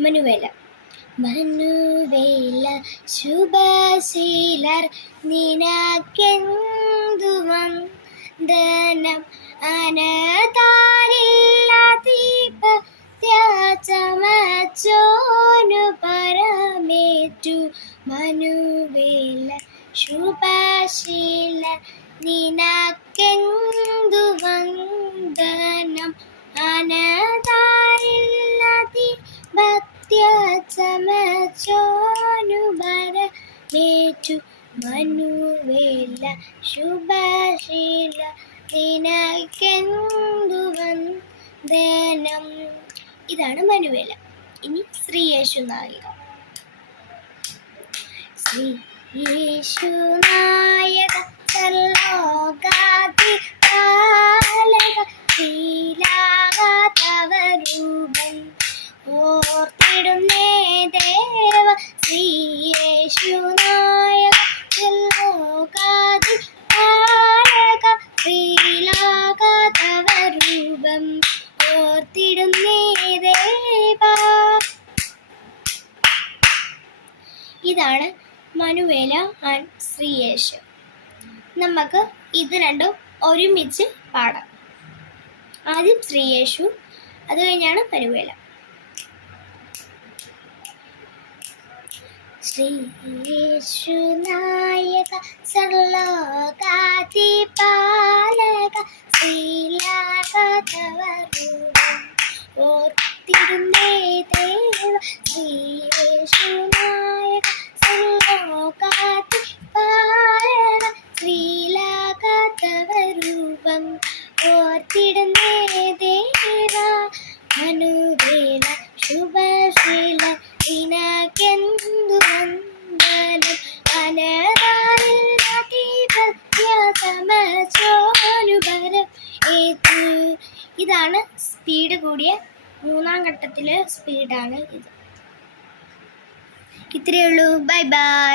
മനുവേല. മനുവേല ശുഭശീലർ നിനക്കെന്തു വന്ദനം. അനതാരില്ലാതിപത്യചമച്ചോനു പരമേറ്റു. മനുവേല ശുഭശീലർ നിനക്കെന്തു വന്ദനം. അനതാരില്ലാതിപത്യചമച്ചോനു പരമേറ്റു. മനുവേല ശുഭശീല നിനക്കെന്തു വന്ദനം. ഇതാണ് മനുവേല. ഇനി ശ്രീയേശു നായിക. ശ്രീയേശു നായക സർലോകാധിപാലക ശ്രീലാകതവരൂപം ഓർത്തിടുന്നേ ദേവ. ശ്രീയേശു നായക സർലോകാധിപാലക ശ്രീലാകതവരൂപം ഓർത്തിടുന്നേ ദേവ. ഇതാണ് മനുവേല ആൻഡ് ശ്രീയേശു. നമുക്ക് ഇത് രണ്ടും ഒരുമിച്ച് പാടാം. ആദ്യം ശ്രീയേശു, അത് കഴിഞ്ഞാണ് മനുവേല. ശ്രീയേശു നായക സർലോകാധിപാലക ശ്രീലാകതവരൂപം ഓർത്തിടുന്നേ ദേവ. ശ്രീയേശു നായക സർലോകാധിപാലക ശ്രീലാകതവരൂപം ഓർത്തിടുന്നേ ദേവ. മനുവേല ശുഭശീല നിനക്കെന്തു വന്ദനം. അനതാരില്ലാതിപത്യചമച്ചോനു പരമേറ്റു. ഇതാണ് സ്പീഡ് കൂടിയ മൂന്നാം ഘട്ടത്തിലെ സ്പീഡാണ് ഇത്. ഇത്രയേ ഉള്ളൂ. Bye bye.